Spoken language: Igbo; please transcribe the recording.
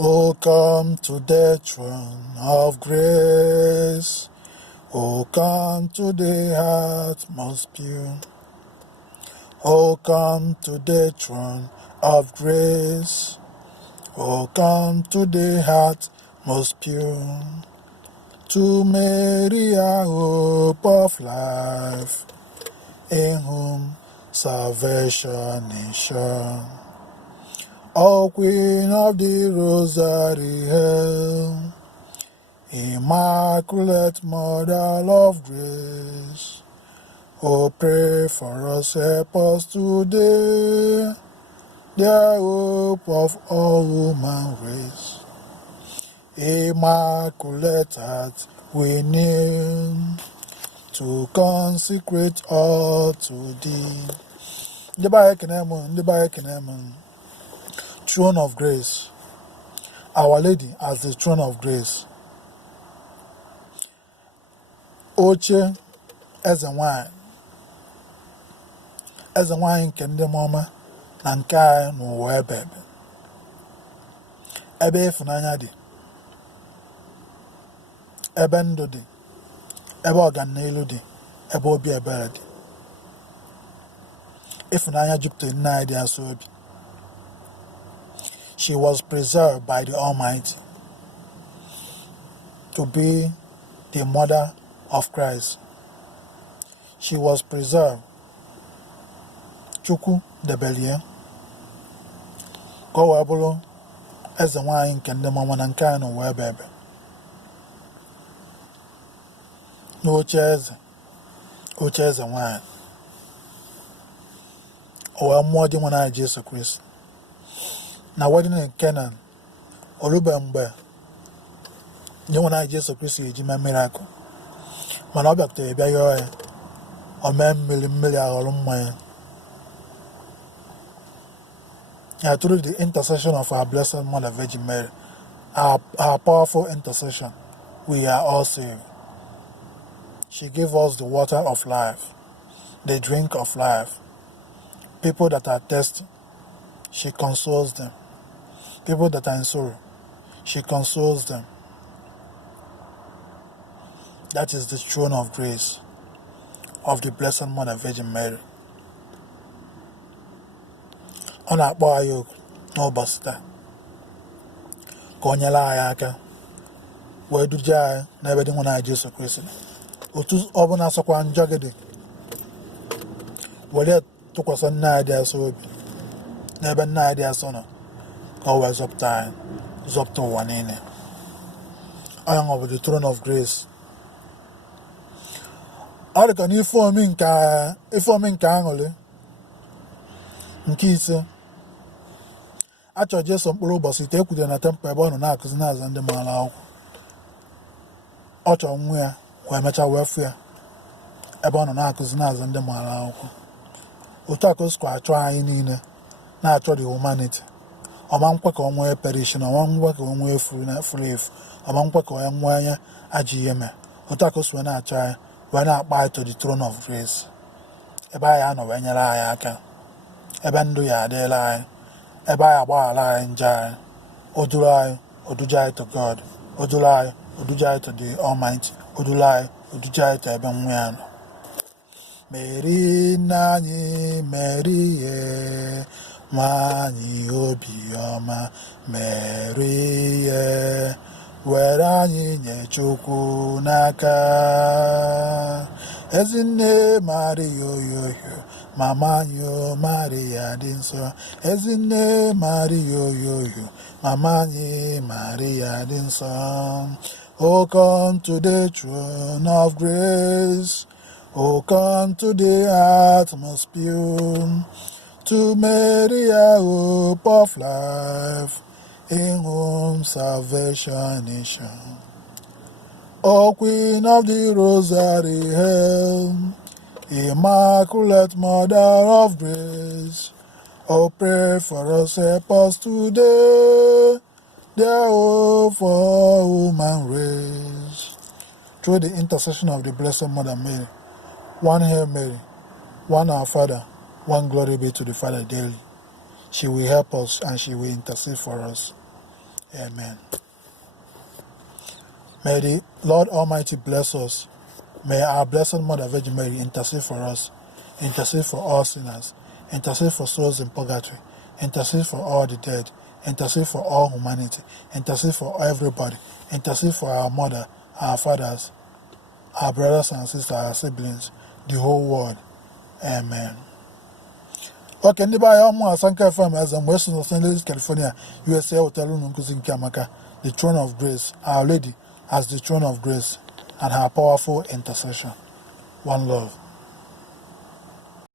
Oh, come to the throne of grace. Oh, come to the atmosphere. Oh, come to the throne of grace. Oh, come to the atmosphere. To Mary, our hope of life, in whom salvation is sure. O Queen of the Rosary, hail, Immaculate Mother of Grace. Oh, pray for us, help us today, the hope of all human race. Immaculate Heart, we kneel to consecrate all to thee. Throne of Grace. Our Lady as the Throne of Grace. Oche Ezemmuo. Ezemmuo nke ndị mọma na nke anyị n'ụwa ebe ịfụnanya dị, ebe ndụ dị, ebe ọganihu dị, ebe obi ebere dị. Ịfụnanya jupụtara nne anyị dị asọ obi. She was preserved by the Almighty to be the mother of Christ. She was preserved. Chukwu debelie ka o wee bụrụ eze nwanyị nke ndị mama na nke anyị n'ụwa ebe n'oche eze nwanyị. O wee mmụọ dị nwa anyị Jesu Kristi na wedding in Canaan. Olube mgbe nye nwa anyị Jesu Kristi eji mee miracle, mana ọ bịakutere bịa yọọ ya, o mee mmiri aghọrọ mmanya. Through the intercession of our Blessed Mother Virgin Mary, our powerful intercession, we are all saved. She gave us the water of life, the drink of life. People that are thirsty, she consoles them. People that are in sorrow, she consoles them. That is the throne of grace of the Blessed Mother Virgin Mary. Ọ na-akpọ anyị oku n'ụbọchị taa ka o nyere anyị aka wee duje anyị n'ebe dị nwa anyị Jesu Kristi. Otu ọbụla asọkwa njọ gị dị, were tụkwasị nne anyị dị asọ obi n'ebe nne anyị dị asọ nọ, ka o wee zọpụta anyị, zọpụta ụwa niile. Onye nwe bụ the throne of grace. Ọ dị ka n'ife omi nke aṅụrị nke ise, achọrọ Jesu mkpụrụ ụbọchị ite ekwudere na tempụl ebe ọ nọ na-akụzi na-aza ndị maara akwụkwọ. Ọ chọrọ nwa ya wee mechaa wee fụ ya ebe ọ nọ na-akụzi na-aza ndị maara akwụkwọ. Otu a ka o sikwa achọ anyị niile, na-achọ the humanity. Ọma nkwe ka ọ nwee perish, na ọma nkwe ka ọ nwee furu efu, ọma nkwe ka ọ nwee anya ajọ ihe mee. Otu a ka o si wee na-achọ anyị, wee na-akpọ anyị to the throne of grace, ebe anyị anọ wee nyere anyị aka, ebe ndụ ya adịla anyị, ebe anyị agbaghara anyị njọ anyị, o duru anyị, oduje anyị to God, o duru anyị, oduje anyị to the Almighty, o duru anyị, oduje anyị to ebe nwa ya nọ. Meri nna anyị, Meri ihe nwanyị obiọma, Meri ihe were anyị nye Chukwu n'aka. Ezinne Maria oyoyo, mama anyị o Maria dị nsọ. Ezinne Maria oyoyo, mama anyị Maria dị nsọ. Oh, come to the throne of grace. Oh, come to the atmosphere. To Mary, our hope of life, in whom salvation is shown. O Queen of the Rosary, hail, Immaculate Mother of Grace. Oh, pray for us, help us today, the hope for all human race. Through the intercession of the Blessed Mother Mary, one Hail Mary, one Our Father, one glory be to the Father daily. She will help us and she will intercede for us. Amen. May the Lord Almighty bless us. May our Blessed Mother Virgin Mary intercede for us, intercede for all sinners, intercede for souls in purgatory, intercede for all the dead, intercede for all humanity, intercede for everybody, intercede for our mother, our fathers, our brothers and sisters, our siblings, the whole world. Amen. Okay, ndị be anyị ọmụ SankoFM Ezemmuo esi Los Angeles, California, USA hotelu nkuzi nke amaka, the throne of grace, Our Lady as the throne of grace and her powerful intercession. One love.